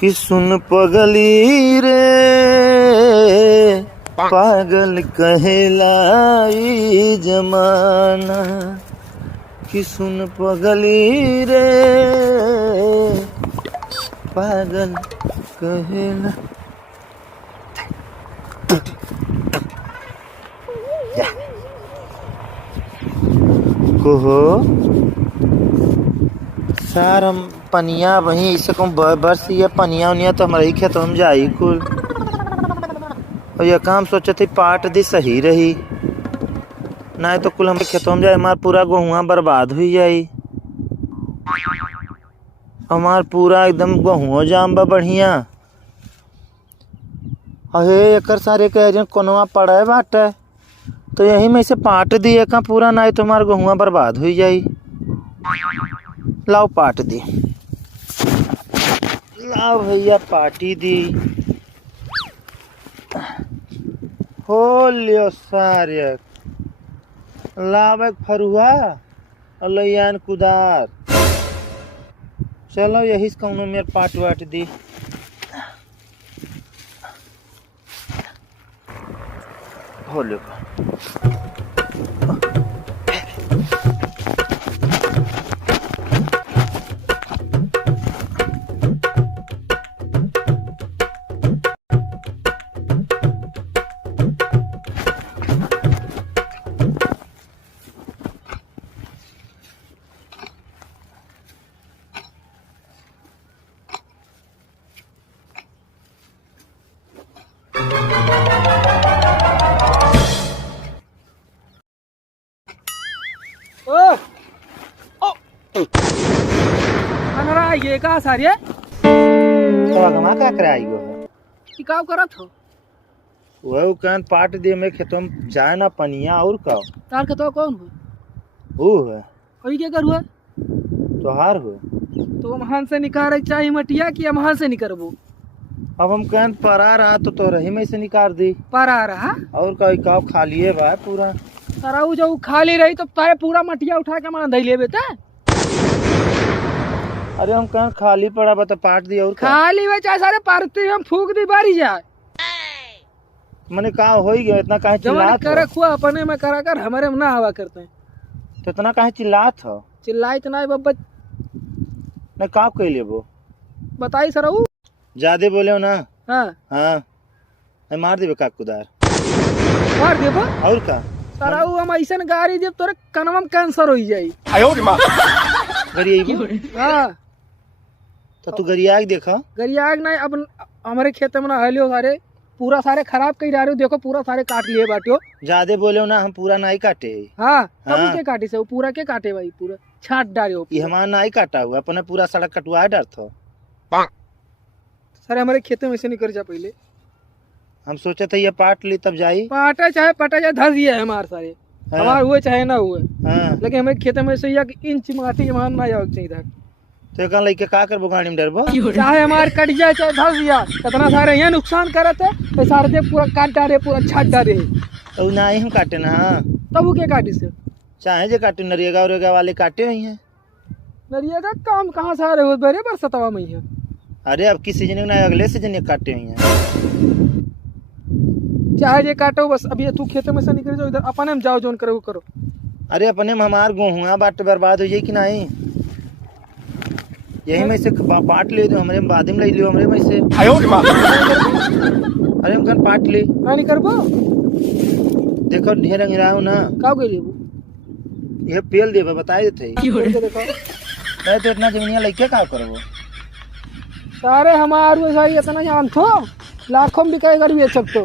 कि सुन पगली रे पागल कहलाई जमाना, कि सुन पगली रे पागल कहला। कोहो सार हम पनिया वहीं इसे कौन बरस ये पनिया उनिया तो हमारे ही खेतों में जाई कुल। और यह काम सोचे थे पाट दी सही रही, ना तो कुल हमारे खेतों में जाए हमारा पूरा गेहुआ बर्बाद हुई जाई। हमार पूरा एकदम गेहुआ जाम बा बढ़िया। अहे एकर सारे कह कोनवा पड़े बाटे तो यही में से पाट दिए का पूरा, ना तो हमारा गेहुआ बर्बाद हुई जाई। लाओ पाट दी, लाओ भैया पाटी दी। हो लियो सारे लाव एक फरुआ और लैयान कुदार। चलो यही से कौनो मेरे पाट वाट दी। हो लियो ये का सारे तो क्या कराई गो टिकाव करत हो। वो कान पाट दे में खेतों में जाए ना पनिया और का तार खेतवा कौन हो? वो है वही क्या कर हुआ तोहार हो। तो वहां से निकाल चाहिए मटिया कि वहां से निकलबो? अब हम कहन परा रहा तो रही में से निकाल दी पर आ रहा और का खाली है बा पूरा। तारा जो खाली रही तो तारे पूरा मटिया उठा के मान धैले बेटा। अरे हम कहन खाली पड़ा बता पाट दी और का? खाली में चाहे सारे पारती हम फूक दी बारी जाए। मने का हो ही गया इतना काहे चिल्लात कर खुआ अपने में करा कर हमारे में ना हवा करते हैं तो इतना काहे चिल्लात हो? चिल्लाई तो ना बब्बा न का कहले वो बताई सर ज्यादा बोले हो ना। हाँ हाँ मार देबे का कुदार मार देबो और का सारा हम ऐसा गाड़ी जब तोरे कनवा में कैंसर हो जाई। गरिया हाँ तो तू गरिया के देखा गरियाग नहीं अब हमारे खेत में ना हलियो सारे पूरा सारे खराब कई रहे हो। देखो पूरा सारे काट लिए बाटियो। ज्यादा बोले हो ना हम पूरा नहीं काटे। हाँ तब हाँ। के काटे से वो पूरा के काटे भाई पूरा छाट डालियो। ये हमारा नहीं काटा हुआ अपने पूरा सड़क कटवा डर था। सारे हमारे खेतों में से निकल जा पहले। हम सोचे थे ये पाट ली तब जाई पाटा चाहे पटा चाहे धस दिया है हमारे सारे। हाँ। हमारे हुए चाहे ना हुए हाँ। लेकिन हमारे खेतों में से एक इंच माटी के मान ना जाओ चाहिए था। तो कहाँ लेके का करबो गाड़ी में डरबो चाहे हमारे कट जाए चाहे धस दिया कितना सारे यहाँ नुकसान करे थे सारे पूरा काट डाले पूरा छाट डाले। तो ना ही हम काटे ना। हाँ तब वो क्या काटी से चाहे जो काटे नरिएगा उरिएगा वाले काटे हुई हैं। नरिया का काम कहाँ से आ रहे हो बड़े बरसतवा में है। अरे अब किस सीजन में अगले सीजन काटे हुई हैं। चाहे ये काटो बस अभी तू खेत में से निकल जाओ इधर अपने में जाओ जोन करो करो। अरे अपने में हमार गेहूँ बाट बर्बाद हो जाए कि नहीं यही में से पाट ले दो हमारे बाद में ले लियो हमारे में से। अरे हम कल पाट ले नहीं करबो देखो ढेर अंगिराओ ना का के लिए ये पेल देबे बताए थे देखो नहीं तो इतना जमीनिया लेके का करबो। सारे हमारे सारी इतना जान थो लाखों में बिकाई कर बेच सकते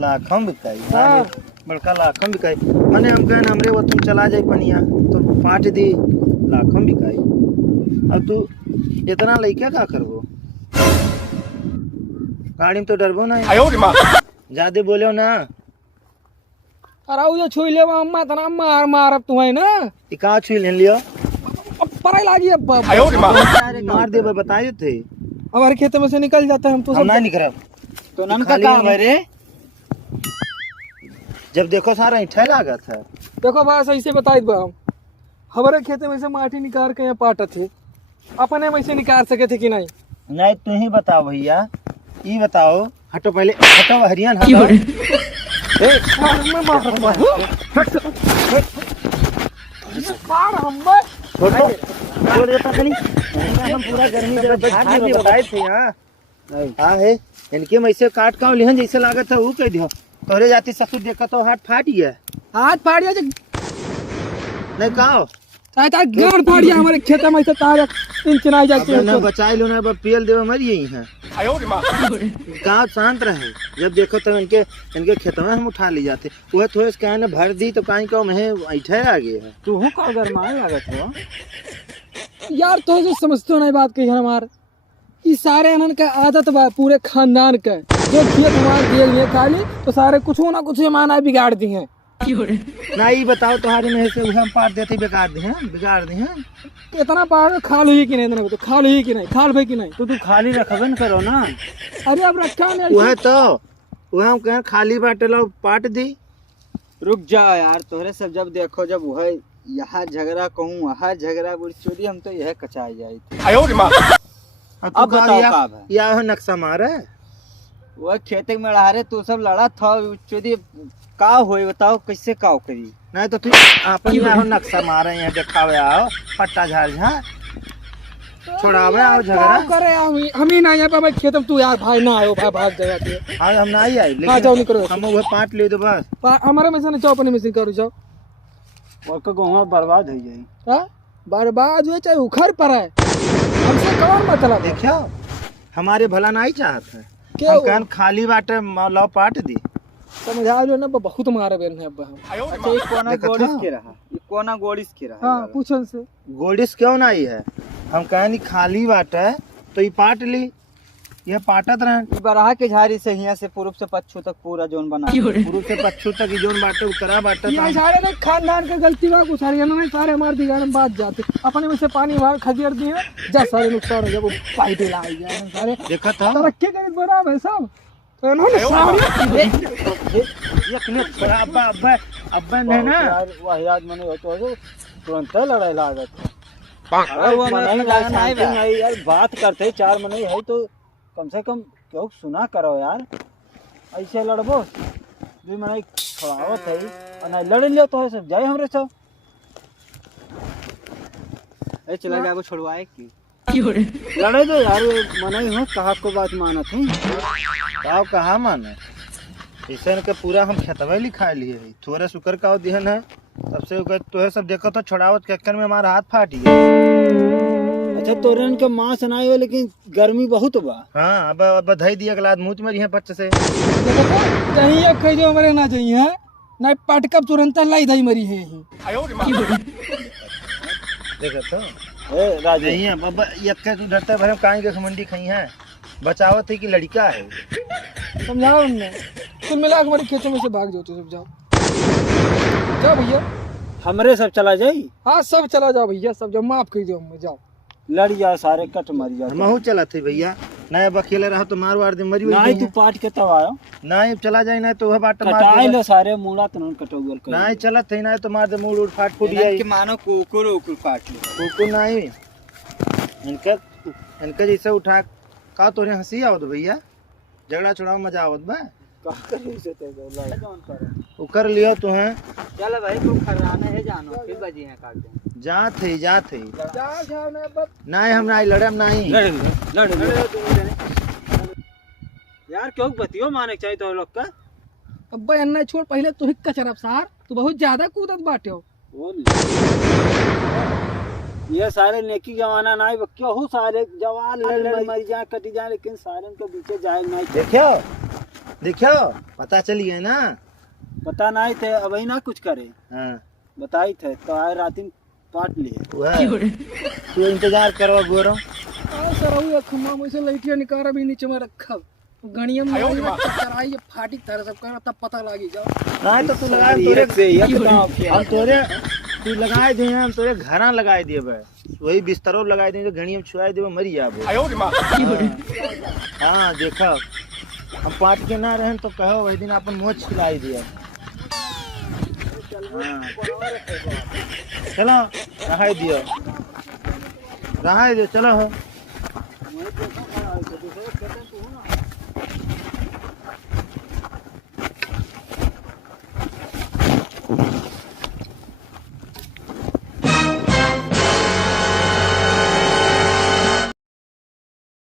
लाखों बिकाई हाँ। बड़का लाखों बिकाई माने हम कहन हमरे वो तुम चला जाए पनिया तो पाट दी लाखों बिकाई। अब तू इतना लेके का करबो गाड़ी में तो डरबो ना ज्यादा बोले हो ना। अरे वो छुई ले अम्मा तना मार मार अब तू है ना का छुई ले लियो अब पराई लागी अब मार देबे बताए थे हमारे खेत में से निकल जाता है हम तो हम नहीं निकल तो नन का काम है रे। जब देखो सारा इठा लागत है। देखो बस ऐसे बताई हम हमारे खेत में से माटी निकाल के यहाँ पाटा थे अपने में से निकाल सके थे कि नहीं? नहीं तू ही बताओ भैया, ये बताओ। हटो पहले, हटो हरियान हटो। छोड़ देता खाली। हम पूरा गर्मी बताए थे यहाँ। हाँ है, इनके में ऐसे काट का लिहन जैसे लागत है वो कह दियो। तोरे जाती ससुर देखा तो हाथ फाट गया। हाथ फाड़ दिया नहीं कहा गाड़ फाड़ दिया हमारे खेत में से तार चिनाई जाती है। ना बचाए लो ना पियल देवे मरिए ही है। गाँव शांत रहे, जब देखो तो इनके खेत में हम उठा ले जाते। वह थोड़े से कहने भर दी तो कहीं का मैं ऐठे आ गए है। तू का गरमाए लागत हो यार, तो जो समझते नहीं बात कही हमार, ये सारे अनन का आदत बा पूरे खानदान का। जो खेत हमारे दिए हुए खाली तो सारे कुछ ना कुछ माना बिगाड़ दी हैं। ना ये बताओ तुम्हारे में से हम पाट देते बिगाड़ दी हैं, बिगाड़ दी हैं। इतना पार खाल हुई कि नहीं? इतना तो खाल हुई कि नहीं? खाल भाई कि नहीं? तो तू खाली रखबे न करो ना। अरे अब रखा नहीं। वह तो वह हम कहें खाली बाटे लो पाट दी। रुक जा यार, तोहरे सब जब देखो जब वह यहाँ झगड़ा कहूँ वहाँ झगड़ा बुढ़चोदी, हम तो यह कचाई जाए। अब बताओ या नक्शा मारे वह खेत में लड़ा रहे तू सब लड़ा था बुढ़चोदी का होई बताओ कैसे का करी? नहीं तो तू अपन यहाँ नक्शा मारे यहाँ दिखावे आओ पट्टा झाड़ झाड़ छोड़ावे आओ झगड़ा करे। हम ही ना यहाँ पे खेत में तू यार भाई ना आयो, भाई भाग जाए। हाँ हम ना ही आई, हाँ जाओ निकलो। हम वो पाट ले दो बस। हमारे में से ना जाओ, अपने में से करो जाओ। और का गाँव बर्बाद हो जाए। हाँ बर्बाद हुए चाहे उखड़ पर है, हमसे कौन मतलब? देखियो हमारे भला नहीं चाहत है। क्या हम कहन खाली बाटे लो पाट दी। समझा लो ना, बहुत मारे बेन है अब हम। अच्छा ये कोना गोड़िस के रहा, ये कोना गोड़िस के रहा। हाँ पूछन से गोल्डिस क्यों नहीं है? हम कहन खाली बाटे तो ये पाट ली, ये पाटत रहे। बराहा के झाड़ी से यहाँ से पूर्व से पश्चिम तक पूरा जोन बना, पूर्व से पश्चिम तक जोन बाटे उतरा बाटे। ये सारे ना खानदान का गलती बा, कुछ सारे इन्होंने सारे हमारे बिगाड़ में बात जाते। अपने में से पानी मार खजियर दिए जा, सारे नुकसान हो गया। वो पाइप लाई जाए सारे देखा था तरक्की करे बना है सब। तो इन्होंने सारे अब्बा ने ना वह याद मने हो तो तुरंत लड़ाई लागत। यार बात करते चार मने है तो कम से कम क्यों सुना करो यार। ऐसे लड़बो दू मने खड़ावत है और नहीं लड़ लियो तो सब जाए हमरे सब। ए चला जाबो छोड़वाए की लड़े दो यार। मने हो कहा को बात मानत है गाँव कहाँ माने ऐसा के पूरा हम खेतवे लिखा लिए थोड़े सुकर का दिहन है। तब से तोहे सब देखो तो छोड़ावत के चक्कर में हमारा हाथ फाट गया। अच्छा तोरन के मां सुनाई हो लेकिन गर्मी बहुत बा। हाँ अब बधाई दिया अगला मुँह में रिहे बच्चे से कहीं एक कह जो हमारे ना चाहिए है ना पटकब तुरंत लाई दई मरी है देखो तो ए राजा नहीं है अब यक्के तू डरते भरे काहे के खमंडी खई है बचावत है कि लड़का है। समझाओ हमने कुल मिला हमारे खेतों में से भाग जाओ। तो सब जाओ जाओ भैया, हमरे सब चला जाई। हाँ सब चला जाओ भैया, सब जाओ, माफ कर दो हमें। जाओ लड़ जा सारे कट मर जा। महू चला थे भैया, ना अब अकेले रहा तो मार वार दे मरी नहीं तू पाट के तब आयो नहीं चला जाए ना तो वह बाट मार कटाई ले सारे मूड़ा तन कटौगल कर नहीं चला थे ना तो मार दे मूड़ उड़ फाट फूट जाए। के मानो कुकुर उकुर काट ले कुकुर नहीं इनका जैसे उठा का तोरे हंसी आवत भैया, झगड़ा छुड़ाओ मजा आवत बा का करे से ते लड़न कर वो कर लियो तू है। चल भाई तू खराना है जानो फिर बजी है काट दे जा थे जाओ ना बस। नहीं हम नहीं लड़े हम नहीं लड़ यार क्यों बतियो माने चाहिए तो लोग का। अब अन्ना छोड़, पहले तू हिक्का चरब सार, तू बहुत ज्यादा कूदत बाटे हो। ये सारे नेकी जमाना नहीं क्यों सारे जवान लड़ मर जाए कटी जाए लेकिन सारे के पीछे जाए नहीं। देखियो पता चली है ना, पता नहीं थे अब ही ना कुछ करे। हाँ बताई थे तो आए रात में पाट लिए तू इंतजार करो गोरो। सर वो खम्मा में से लइटिया निकाल भी नीचे में रखब गणिया में चराई फाटी तरह सब कर तब पता लगी। जाओ नहीं तो तू लगा तोरे से हम तोरे तू लगाए दे हम तोरे घरा लगाए दिए बे वही बिस्तरो लगाए दे घड़ी में छुआए दे मरी जाबो। हां देखो हम पाट के ना रहन तो कहो वही दिन अपन मोच खिलाई दिया। चलो नहाई दियो कहाँ है जो चलो हो मैं तो खड़ा है, तो दूसरे खेत में तू हो ना।